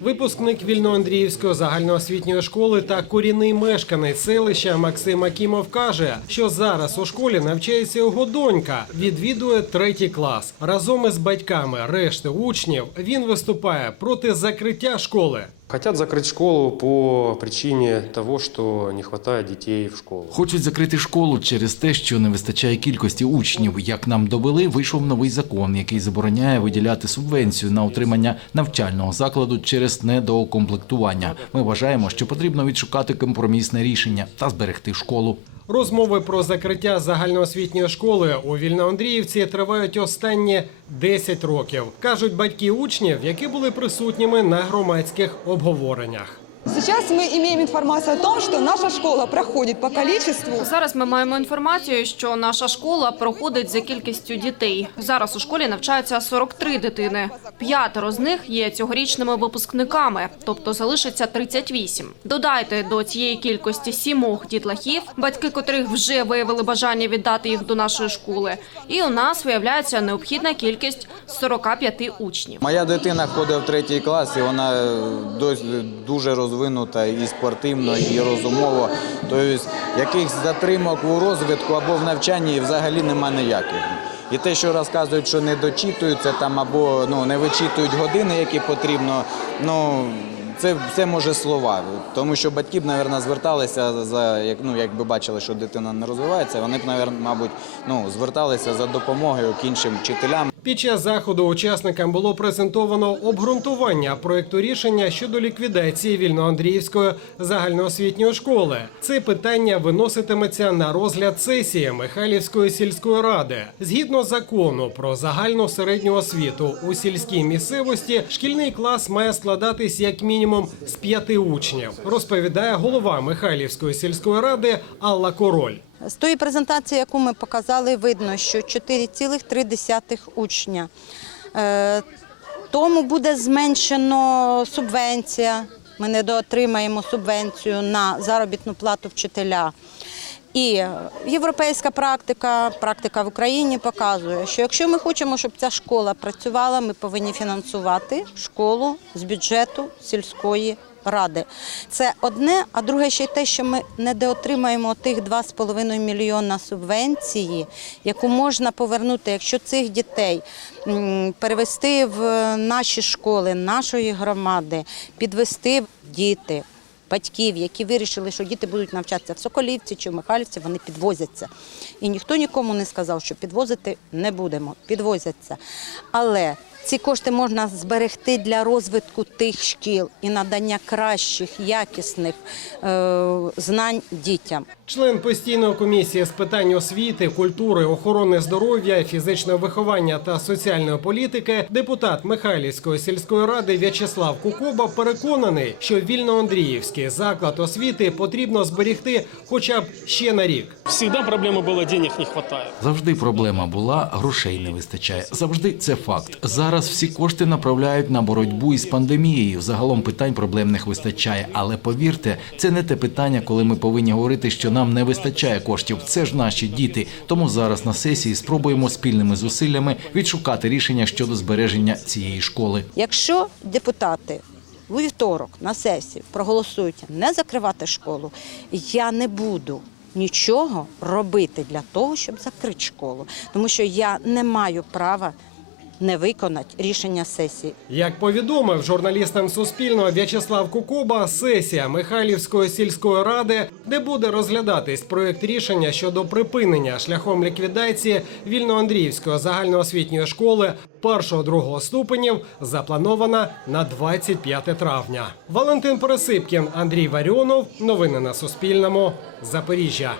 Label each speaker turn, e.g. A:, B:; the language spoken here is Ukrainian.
A: Випускник Вільноандріївської загальноосвітньої школи та корінний мешканець селища Максим Акімов каже, що зараз у школі навчається його донька, відвідує третій клас. Разом із батьками решти учнів він виступає проти закриття школи. Хотят закрыть школу по причине того, что не хватає дітей в школу.
B: Хочуть закрити школу через те, що не вистачає кількості учнів. Як нам довели, вийшов новий закон, який забороняє виділяти субвенцію на утримання навчального закладу через недоукомплектування. Ми вважаємо, що потрібно відшукати компромісне рішення та зберегти школу.
A: Розмови про закриття загальноосвітньої школи у Вільноандріївці тривають останні 10 років, кажуть батьки учнів, які були присутніми на громадських обговореннях.
C: Сейчас мы имеем информацию о том, что наша школа проходит
D: по количеству Зараз ми маємо інформацію, що наша школа проходить за кількістю дітей. Зараз у школі навчаються 43 дитини. П'ятеро з них є цьогорічними випускниками, тобто залишиться 38. Додайте до цієї кількості сімох дітлахів, батьки котрих вже виявили бажання віддати їх до нашої школи. І у нас виявляється необхідна кількість 45 учнів. Моя дитина ходить в третій клас, і вона дос- дуже розвинута і спортивно, і розумово. Тобто якихось затримок у розвитку або в навчанні взагалі нема ніяких. І те, що розказують, що не дочитуються там або ну, не вичитують години, які потрібно, ну це все може слова. Тому що батьки б, мабуть, зверталися за як ну, якби бачили, що дитина не розвивається, вони б, мабуть, мабуть, ну, зверталися за допомогою к іншим вчителям.
A: Під час заходу учасникам було презентовано обґрунтування проекту рішення щодо ліквідації вільноандріївської загальноосвітньої школи. Це питання виноситиметься на розгляд сесії Михайлівської сільської ради. Згідно закону про загальну середню освіту у сільській місцевості, шкільний клас має складатись як мінімум з п'яти учнів, розповідає голова Михайлівської сільської ради Алла Король.
C: З тої презентації, яку ми показали, видно, що 4,3 учня. Е, Тому буде зменшено субвенція. Ми не доотримаємо субвенцію на заробітну плату вчителя. І європейська практика, практика в Україні показує, що якщо ми хочемо, щоб ця школа працювала, ми повинні фінансувати школу з бюджету сільської ради. Це одне, а друге ще й те, що ми не доотримаємо тих 2,5 мільйона субвенції, яку можна повернути, якщо цих дітей перевести в наші школи, нашої громади, підвести діти. Батьків, які вирішили, що діти будуть навчатися в Соколівці чи в Михайлівці, вони підвозяться. І ніхто нікому не сказав, що підвозити не будемо. Підвозяться. Але ці кошти можна зберегти для розвитку тих шкіл і надання кращих, якісних е, знань дітям.
A: Член постійної комісії з питань освіти, культури, охорони здоров'я, фізичного виховання та соціальної політики, депутат Михайлівської сільської ради В'ячеслав Кукоба переконаний, що вільноандріївський заклад освіти потрібно зберігти хоча б ще на рік. Всегда проблема была, денег не хватает.
B: Завжди проблема була, грошей не вистачає. Завжди це факт. Зараз всі кошти направляють на боротьбу із пандемією. Загалом питань проблемних вистачає. Але повірте, це не те питання, коли ми повинні говорити, що нам не вистачає коштів. Це ж наші діти. Тому зараз на сесії спробуємо спільними зусиллями відшукати рішення щодо збереження цієї школи.
C: Якщо депутати у вівторок на сесії проголосують не закривати школу, я не буду. Нічого робити для того, щоб закрити школу, тому що я не маю права не виконати рішення сесії.
A: Як повідомив журналістам Суспільного В'ячеслав Кукоба, сесія Михайлівської сільської ради, де буде розглядатись проект рішення щодо припинення шляхом ліквідації вільноандріївської загальноосвітньої школи першого-другого ступенів, запланована на 25 травня. Валентин Пересипкін, Андрій Варіонов. Новини на Суспільному. Запоріжжя.